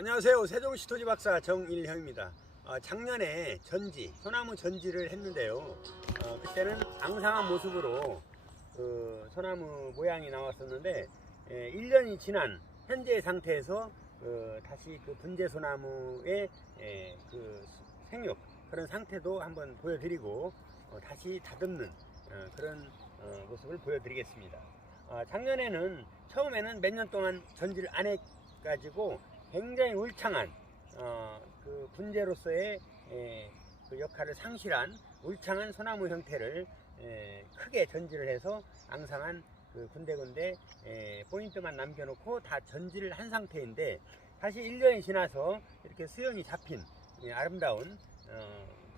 안녕하세요. 세종시 토지박사 정일형입니다. 작년에 소나무 전지를 했는데요. 그때는 앙상한 모습으로 소나무 모양이 나왔었는데 1년이 지난 현재 상태에서 다시 그 분재 소나무의 그 생육 그런 상태도 한번 보여드리고 다시 다듬는 그런 모습을 보여드리겠습니다. 작년에는 처음에는 몇 년 동안 전지를 안 해가지고 굉장히 울창한 그 분재로서의 그 역할을 상실한 울창한 소나무 형태를 크게 전지를 해서 앙상한 그 군데군데 포인트만 남겨놓고 다 전지를 한 상태인데 다시 1년이 지나서 이렇게 수영이 잡힌 아름다운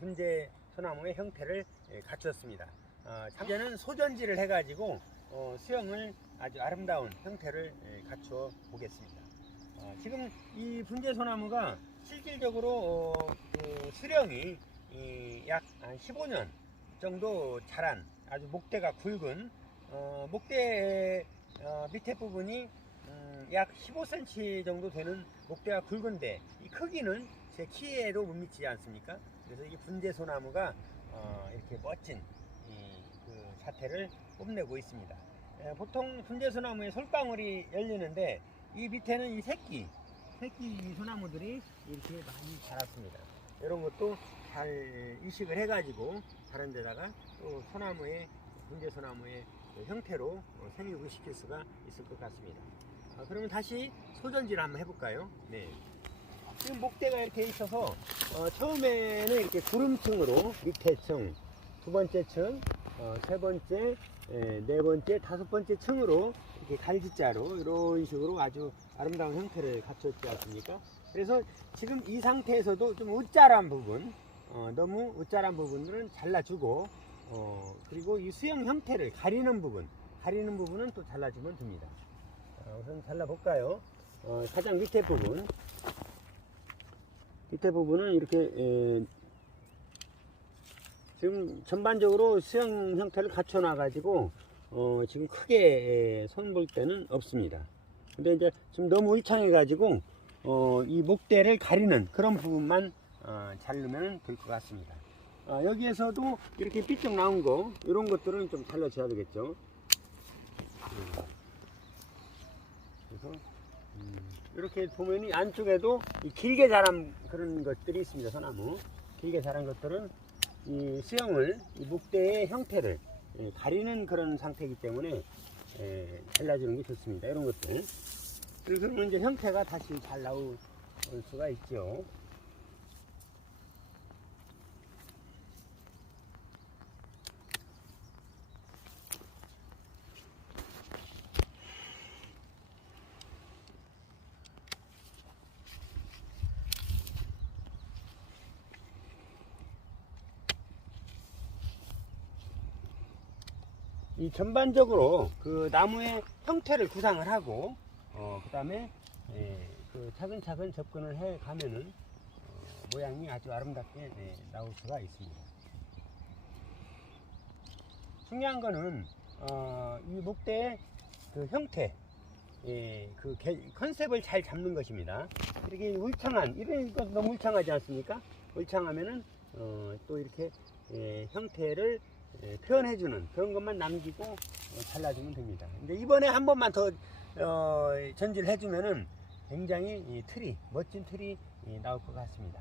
분재 소나무의 형태를 갖추었습니다. 작년에는 소전지를 해가지고 수영을 아주 아름다운 형태를 갖추어 보겠습니다. 지금 이 분재 소나무가 실질적으로 그 수령이 약 15년 정도 자란 아주 목대가 굵은 목대 밑에 부분이 약 15cm 정도 되는 목대가 굵은데 이 크기는 제 키에도 못 미치지 않습니까? 그래서 이 분재 소나무가 이렇게 멋진 그 사태를 뽐내고 있습니다. 보통 분재 소나무에 솔방울이 열리는데 이 밑에는 이 새끼 소나무들이 이렇게 많이 자랐습니다. 이런 것도 잘 이식을 해가지고 다른 데다가 또 분재 소나무의 형태로 생육을 시킬 수가 있을 것 같습니다. 그러면 다시 소전지를 한번 해볼까요? 네. 지금 목대가 이렇게 있어서 처음에는 이렇게 구름층으로 밑에 층, 두 번째 층, 세 번째, 네 번째, 다섯 번째 층으로 이렇게 갈지자로 이런 식으로 아주 아름다운 형태를 갖췄지 않습니까? 그래서 지금 이 상태에서도 좀 으짤한 부분, 너무 으짤한 부분들은 잘라주고, 그리고 이 수영 형태를 가리는 부분은 또 잘라주면 됩니다. 우선 잘라볼까요? 가장 밑에 부분은 이렇게 지금 전반적으로 수영 형태를 갖춰 놔가지고 지금 크게 손볼 때는 없습니다. 근데 이제 좀 너무 울창해 가지고 이 목대를 가리는 그런 부분만 자르면 될 것 같습니다. 여기에서도 이렇게 삐쩍 나온 거 이런 것들은 좀 잘라줘야 되겠죠. 그래서 이렇게 보면 안쪽에도 길게 자란 그런 것들이 있습니다. 소나무 길게 자란 것들은 이 수영을 이 목대의 형태를 가리는 그런 상태이기 때문에 잘라주는 게 좋습니다. 이런 것들. 그러면 이제 형태가 다시 잘 나올 수가 있죠. 이 전반적으로 그 나무의 형태를 구상을 하고 그 다음에 그 차근차근 접근을 해 가면은 모양이 아주 아름답게 나올 수가 있습니다. 중요한 거는 이 목대의 그 형태 그 컨셉을 잘 잡는 것입니다. 이렇게 이런 것 너무 울창하지 않습니까? 울창하면은 또 이렇게 형태를 표현해주는 그런 것만 남기고 잘라주면 됩니다. 이제 이번에 한 번만 더 전지를 해주면은 굉장히 멋진 틀이 나올 것 같습니다.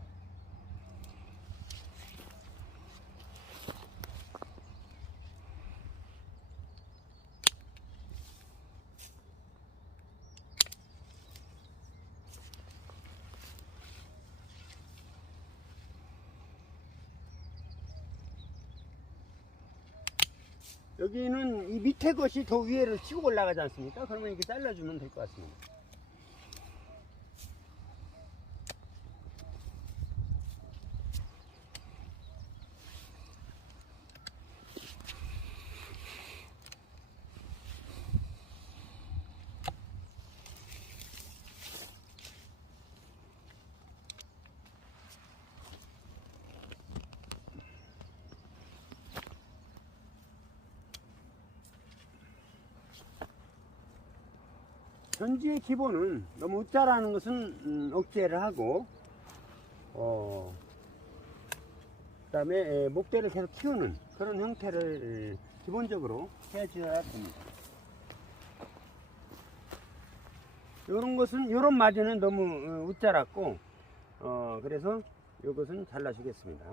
여기는 이 밑에 것이 더 위에를 치고 올라가지 않습니까? 그러면 이렇게 잘라주면 될 것 같습니다. 전지의 기본은 너무 웃자라는 것은 억제를 하고, 그다음에 목대를 계속 키우는 그런 형태를 기본적으로 해줘야 됩니다. 요런 것은, 요런 마디는 너무 웃자랐고, 그래서 요것은 잘라주겠습니다.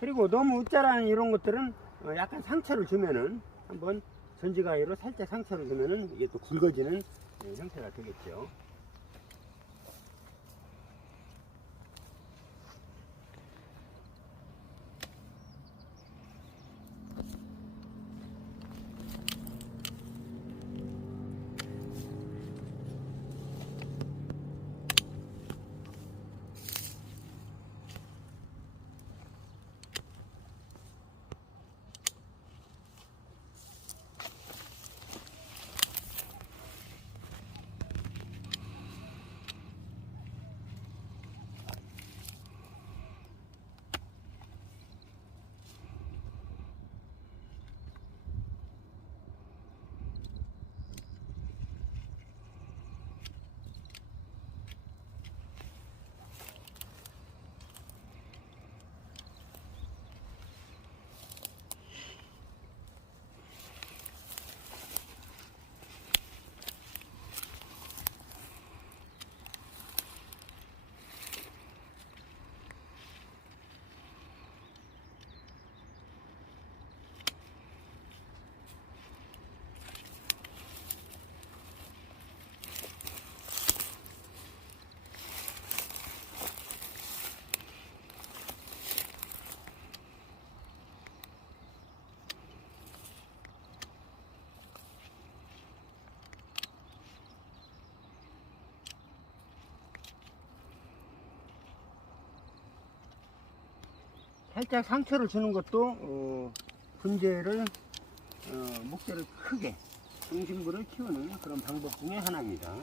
그리고 너무 웃자라는 이런 것들은 약간 상처를 주면은, 한번 전지가위로 살짝 상처를 주면은 이게 또 굵어지는 형태가 되겠죠. 살짝 상처를 주는 것도 분재를 목재를 크게 중심부를 키우는 그런 방법 중에 하나입니다.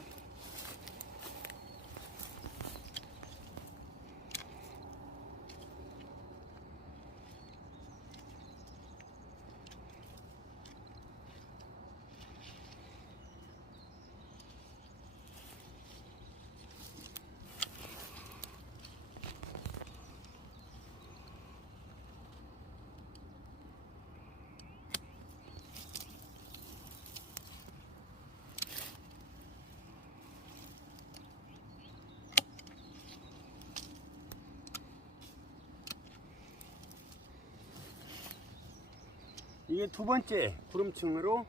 이게 두 번째 구름층으로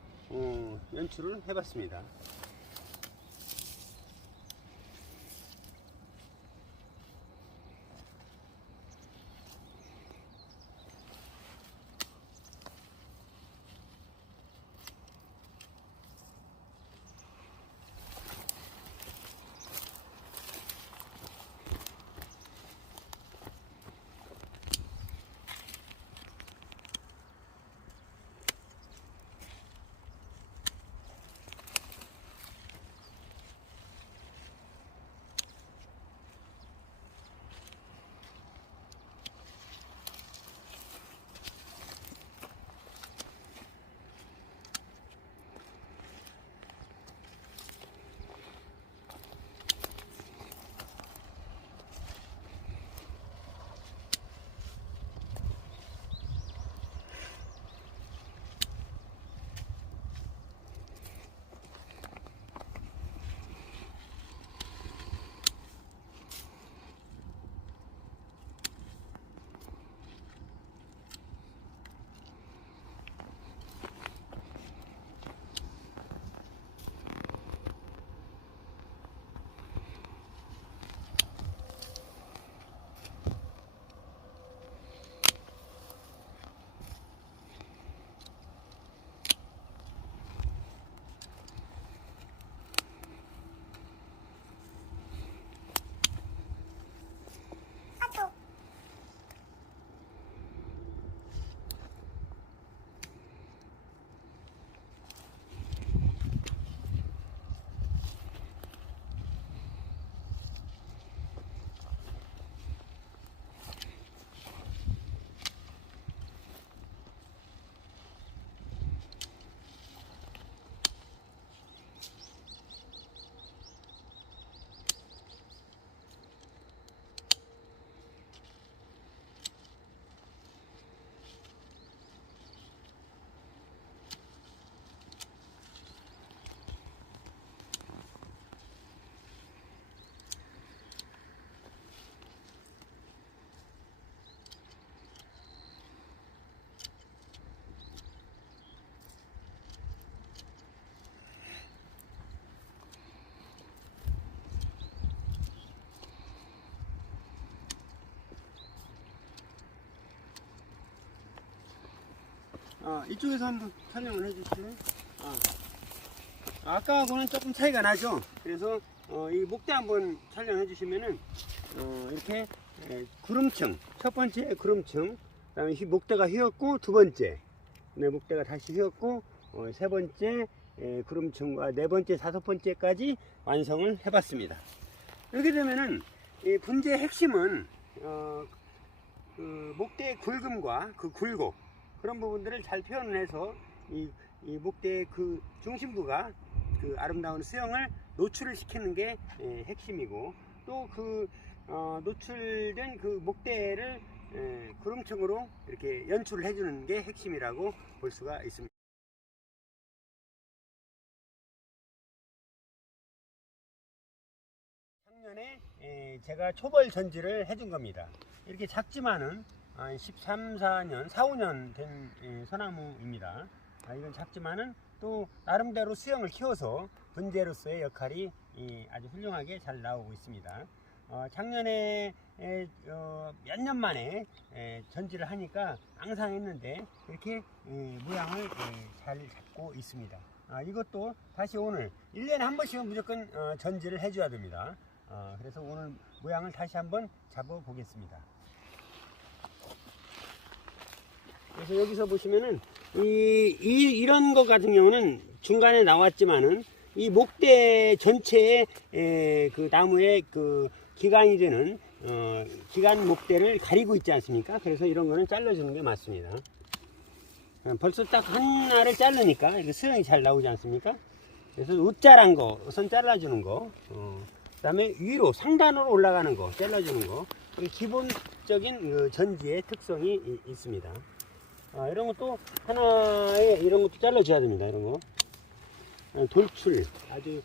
연출을 해봤습니다. 이쪽에서 한번 촬영을 해주시면 아까하고는 조금 차이가 나죠. 그래서 이 목대 한번 촬영해 주시면은 이렇게 구름층, 첫 번째 구름층, 그다음에 목대가 휘었고, 두 번째 목대가 다시 휘었고, 세 번째 구름층과 네 번째, 다섯 번째까지 완성을 해봤습니다. 이렇게 되면은 이 분재의 핵심은 그 목대의 굵음과 그 굴곡, 그런 부분들을 잘 표현을 해서 이 목대의 그 중심부가 그 아름다운 수영을 노출을 시키는 게 핵심이고, 또 그 노출된 그 목대를 구름층으로 이렇게 연출을 해주는 게 핵심이라고 볼 수가 있습니다. 작년에 제가 초벌 전지를 해준 겁니다. 이렇게 작지만은 13, 14년, 4, 5년 된 소나무입니다. 이건 작지만은 또 나름대로 수영을 키워서 분재로서의 역할이 아주 훌륭하게 잘 나오고 있습니다. 작년에 몇 년 만에 전지를 하니까 앙상했는데 이렇게 모양을 잘 잡고 있습니다. 이것도 다시 오늘 1년에 한 번씩은 무조건 전지를 해줘야 됩니다. 그래서 오늘 모양을 다시 한번 잡아 보겠습니다. 그래서 여기서 보시면은 이런 것 같은 경우는 중간에 나왔지만은 이 목대 전체에 그 나무의 그 기간이 되는 기간 목대를 가리고 있지 않습니까? 그래서 이런 거는 잘라주는 게 맞습니다. 벌써 딱 하나를 자르니까 이렇게 수영이 잘 나오지 않습니까? 그래서 웃자란 거 우선 잘라주는 거, 그 다음에 위로 상단으로 올라가는 거 잘라주는 거, 기본적인 그 전지의 특성이 있습니다. 이런 것도 하나에 이런 것도 잘라줘야 됩니다. 이런 거 돌출 아주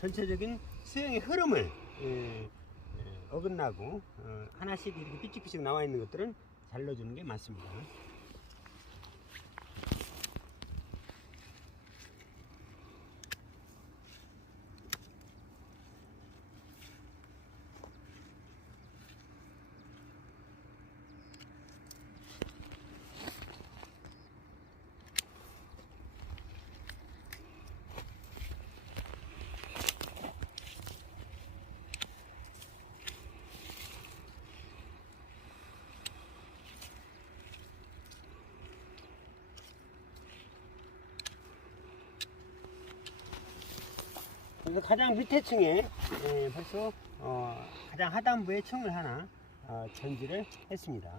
전체적인 수영의 흐름을 어긋나고 하나씩 이렇게 삐찍삐찍 나와 있는 것들은 잘라주는 게 맞습니다. 그래서 가장 밑에 층에 벌써 가장 하단부에 층을 하나 전지를 했습니다.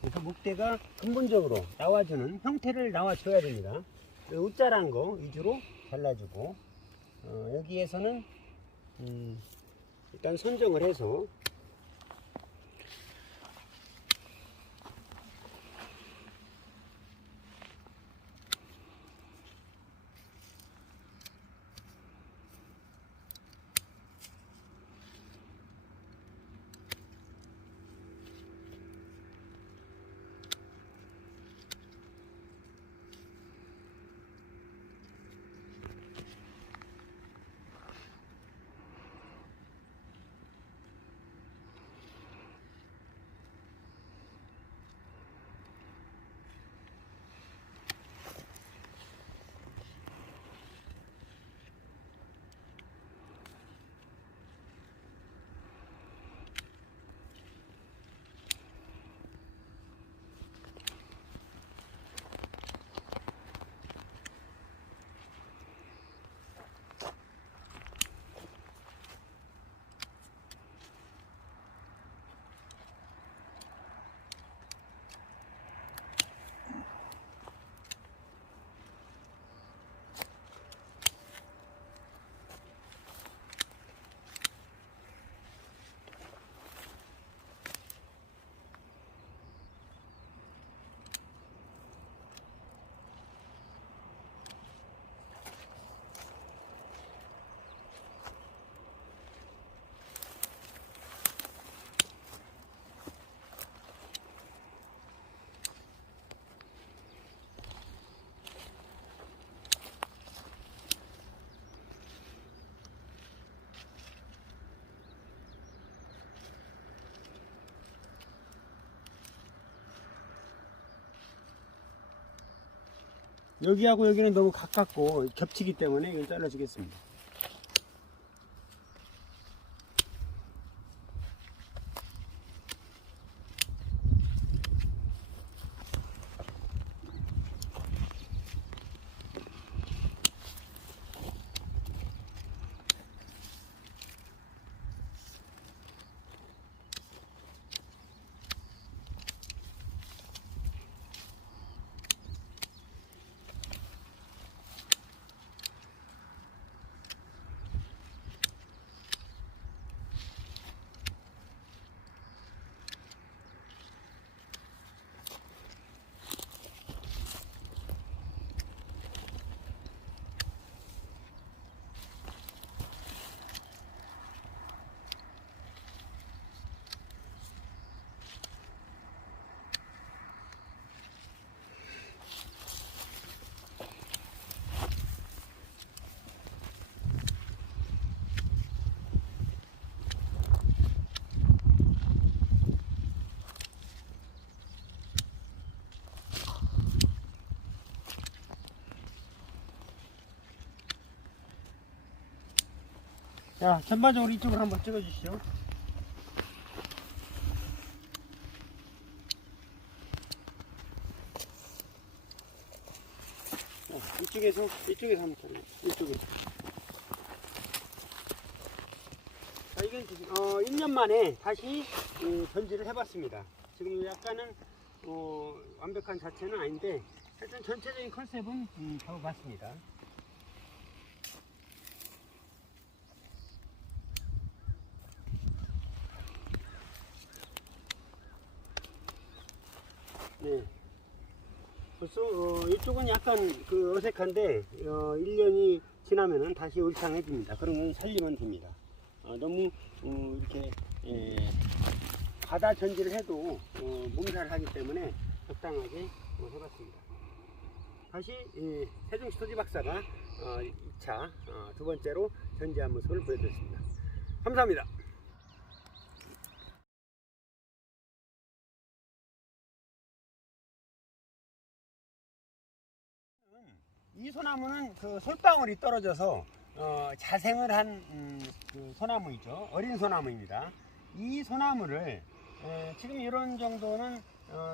그래서 목대가 근본적으로 나와주는 형태를 나와줘야 됩니다. 웃자란 거 위주로 잘라주고, 여기에서는 일단 선정을 해서 여기하고 여기는 너무 가깝고 겹치기 때문에 이걸 잘라주겠습니다. 자, 전반적으로 이쪽으로 한번 찍어 주시죠. 이쪽에서 한번 털어요. 이쪽에서. 자, 이건 지금 1년 만에 다시 전지를 해봤습니다. 지금 약간은 완벽한 자체는 아닌데 하여튼 전체적인 컨셉은 잡아봤습니다. 네. 벌써 이쪽은 약간 그 어색한데 1년이 지나면은 다시 울창해집니다. 그러면 살리면 됩니다. 너무 이렇게 바다 전지를 해도 몸살을 하기 때문에 적당하게 해봤습니다. 다시 세종시 토지박사가 2차 두 번째로 전지한 모습을 보여드렸습니다. 감사합니다. 이 소나무는 그 솔방울이 떨어져서 자생을 한 그 소나무이죠. 어린 소나무입니다. 이 소나무를 지금 이런 정도는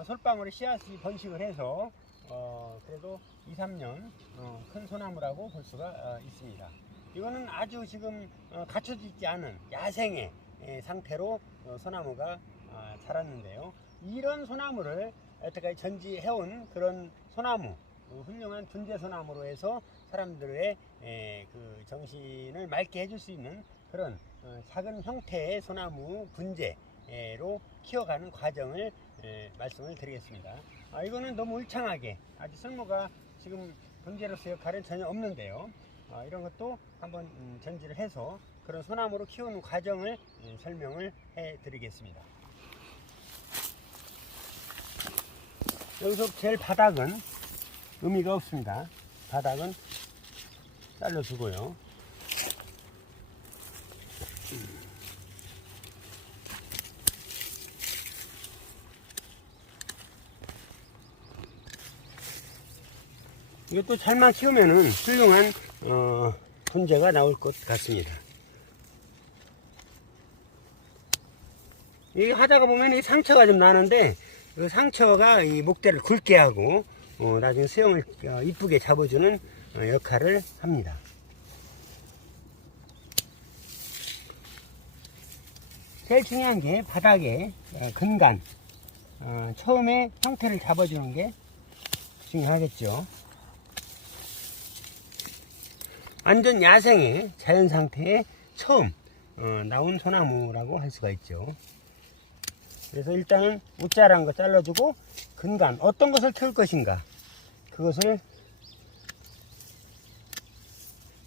솔방울이 씨앗이 번식을 해서 그래도 2, 3년 큰 소나무라고 볼 수가 있습니다. 이거는 아주 지금 갖춰져 있지 않은 야생의 상태로 소나무가 자랐는데요. 이런 소나무를 여태까지 전지해온 그런 소나무, 훌륭한 분재소나무로 해서 사람들의 그 정신을 맑게 해줄 수 있는 그런 작은 형태의 소나무 분재로 키워가는 과정을 말씀을 드리겠습니다. 이거는 너무 울창하게 아주 쓸모가 지금 분재로서 역할은 전혀 없는데요. 이런 것도 한번 전지를 해서 그런 소나무로 키우는 과정을 설명을 해 드리겠습니다. 여기서 제일 바닥은 의미가 없습니다. 바닥은 잘라주고요. 이것도 잘만 키우면은 훌륭한 분재가 나올 것 같습니다. 이 하다가 보면 이 상처가 좀 나는데 그 상처가 이 목대를 굵게 하고 나중에 수영을 이쁘게 잡아주는 역할을 합니다. 제일 중요한 게 바닥에 근간 처음에 형태를 잡아주는 게 중요하겠죠. 완전 야생의 자연 상태에 처음 나온 소나무라고 할 수가 있죠. 그래서 일단은 우짜란 거 잘라주고 근간 어떤 것을 키울 것인가 그것을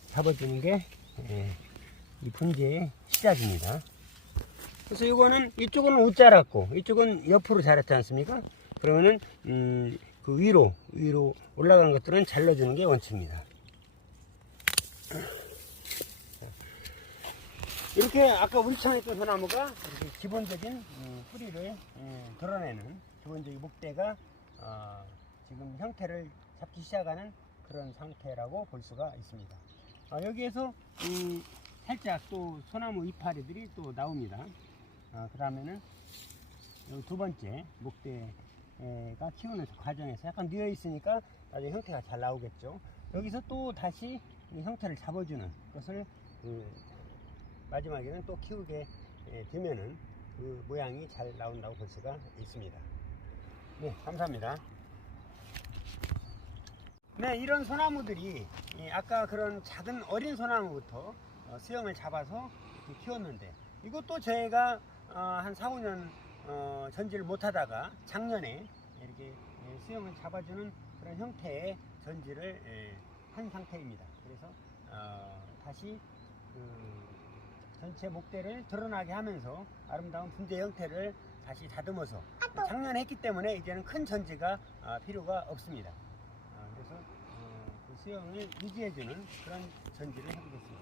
잡아주는 게 이 분재의 시작입니다. 그래서 이거는 이쪽은 못 자랐고 이쪽은 옆으로 자랐지 않습니까? 그러면은 그 위로 올라가는 것들은 잘라주는 게 원칙입니다. 이렇게 아까 울창했던 소나무가 이렇게 기본적인 뿌리를 드러내는 기본적인 목대가 지금 형태를 잡기 시작하는 그런 상태라고 볼 수가 있습니다. 여기에서 살짝 또 소나무 이파리들이 또 나옵니다. 그다음에는 두 번째 목대가 키우는 과정에서 약간 뉘어 있으니까 나중에 형태가 잘 나오겠죠. 여기서 또 다시 이 형태를 잡아주는 것을 마지막에는 또 키우게 되면은 그 모양이 잘 나온다고 볼 수가 있습니다. 네, 감사합니다. 네, 이런 소나무들이 아까 그런 작은 어린 소나무부터 수영을 잡아서 키웠는데, 이것도 제가 한 4, 5년 전지를 못하다가 작년에 이렇게 수영을 잡아주는 그런 형태의 전지를 한 상태입니다. 그래서 다시 전체 목대를 드러나게 하면서 아름다운 분재 형태를 다시 다듬어서, 작년에 했기 때문에 이제는 큰 전지가 필요가 없습니다. 그래서 그 수영을 유지해주는 그런 전지를 해보겠습니다.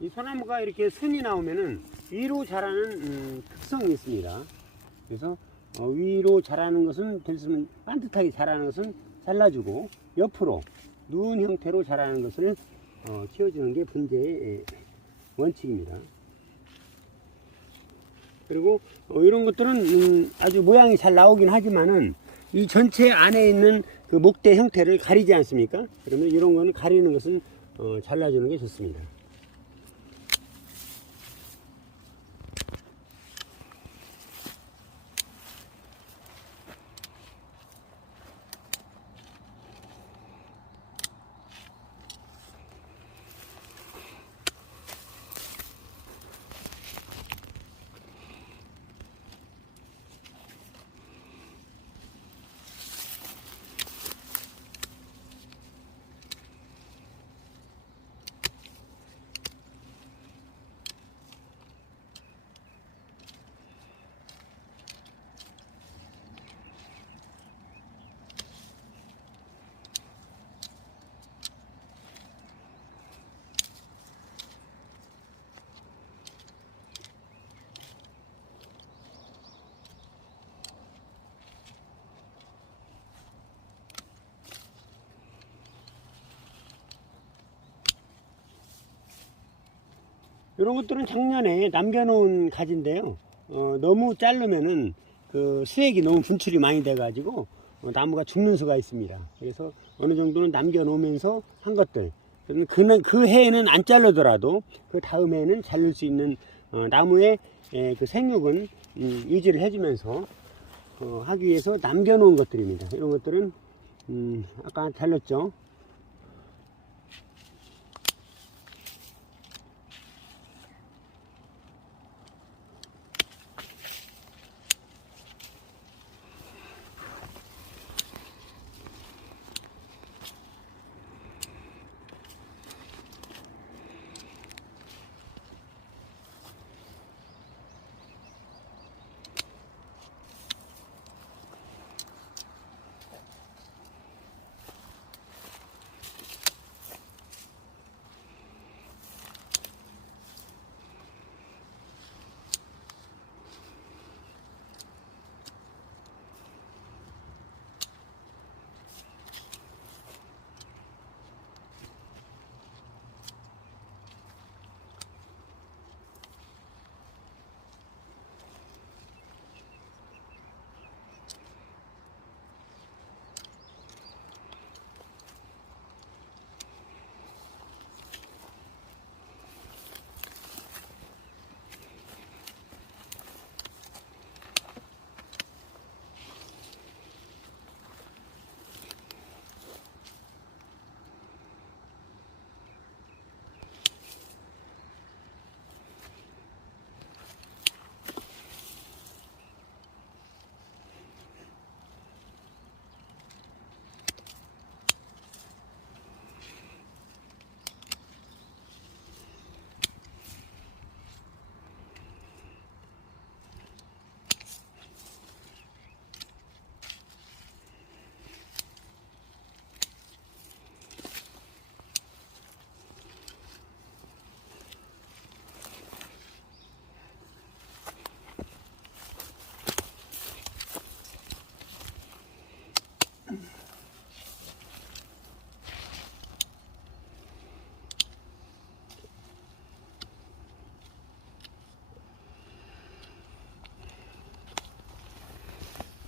이 소나무가 이렇게 순이 나오면은 위로 자라는 특성이 있습니다. 그래서 위로 자라는 것은 될수록 반듯하게 자라는 것은 잘라주고, 옆으로 누운 형태로 자라는 것을 키워주는 게 분재의 원칙입니다. 그리고 이런 것들은 아주 모양이 잘 나오긴 하지만은 이 전체 안에 있는 그 목대 형태를 가리지 않습니까? 그러면 이런 거는 가리는 것은 잘라주는 게 좋습니다. 이런 것들은 작년에 남겨놓은 가지인데요. 너무 자르면은 그 수액이 너무 분출이 많이 돼가지고 나무가 죽는 수가 있습니다. 그래서 어느 정도는 남겨놓으면서 한 것들. 그 해에는 안 자르더라도 그 다음 해에는 자를 수 있는 나무의 그 생육은 유지를 해주면서 하기 위해서 남겨놓은 것들입니다. 이런 것들은 아까 잘랐죠.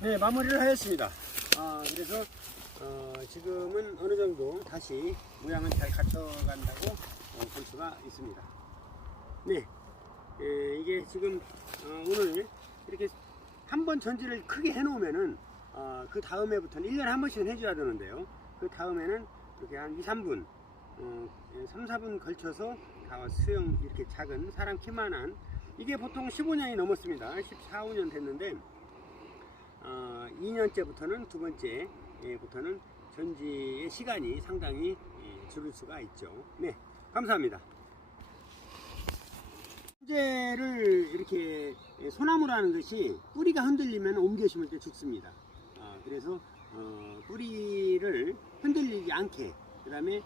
네, 마무리를 하였습니다. 그래서 지금은 어느 정도 다시 모양은 잘 갖춰간다고 볼 수가 있습니다. 네, 이게 지금 오늘 이렇게 한번 전지를 크게 해놓으면은 그 다음에부터는 1년에 한 번씩은 해줘야 되는데요. 그 다음에는 이렇게 한 2, 3분, 3, 4분 걸쳐서 다 수영 이렇게 작은 사람 키만한 이게 보통 15년이 넘었습니다. 14, 15년 됐는데 2년째부터는 두 번째부터는 전지의 시간이 상당히 줄을 수가 있죠. 네, 감사합니다. 전지를 이렇게 소나무라는 것이 뿌리가 흔들리면 옮겨 심을 때 죽습니다. 그래서 뿌리를 흔들리지 않게 그 다음에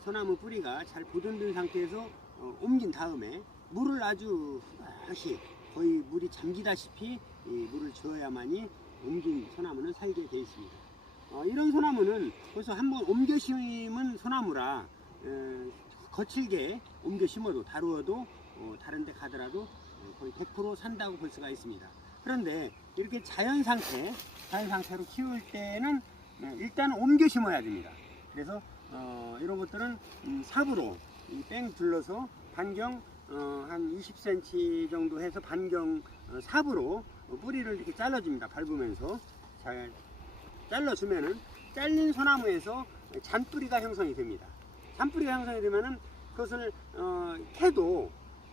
소나무 뿌리가 잘 보존된 상태에서 옮긴 다음에 물을 아주 다시 거의 물이 잠기다시피 물을 줘야만이 옮긴 소나무는 살게 되어 있습니다. 이런 소나무는 벌써 한번 옮겨 심은 소나무라 거칠게 옮겨 심어도 다루어도 다른 데 가더라도 거의 100% 산다고 볼 수가 있습니다. 그런데 이렇게 자연 상태로 키울 때는 일단 옮겨 심어야 됩니다. 그래서 이런 것들은 삽으로 뺑 둘러서 반경 한 20cm 정도 해서 반경 삽으로 뿌리를 이렇게 잘라줍니다. 밟으면서 잘 잘라주면은 잘린 소나무에서 잔뿌리가 형성이 됩니다. 잔뿌리가 형성이 되면은 그것을 캐도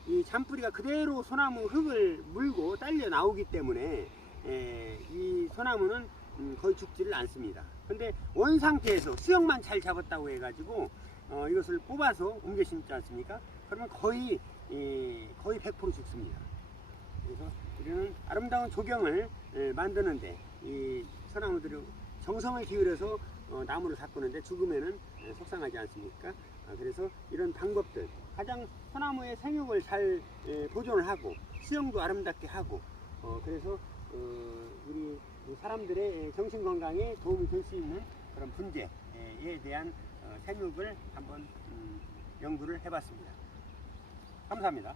이 잔뿌리가 그대로 소나무 흙을 물고 딸려 나오기 때문에 이 소나무는 거의 죽지를 않습니다. 근데 원 상태에서 수영만 잘 잡았다고 해가지고 이것을 뽑아서 옮겨 심지 않습니까? 그러면 거의 100% 죽습니다. 그래서 우리는 아름다운 조경을 만드는데 이 소나무들이 정성을 기울여서 나무를 가꾸는데 죽으면은 속상하지 않습니까? 그래서 이런 방법들 가장 소나무의 생육을 잘 보존을 하고 수영도 아름답게 하고 그래서 우리 사람들의 정신 건강에 도움이 될 수 있는 그런 분재에 대한 생육을 한번 연구를 해봤습니다. 감사합니다.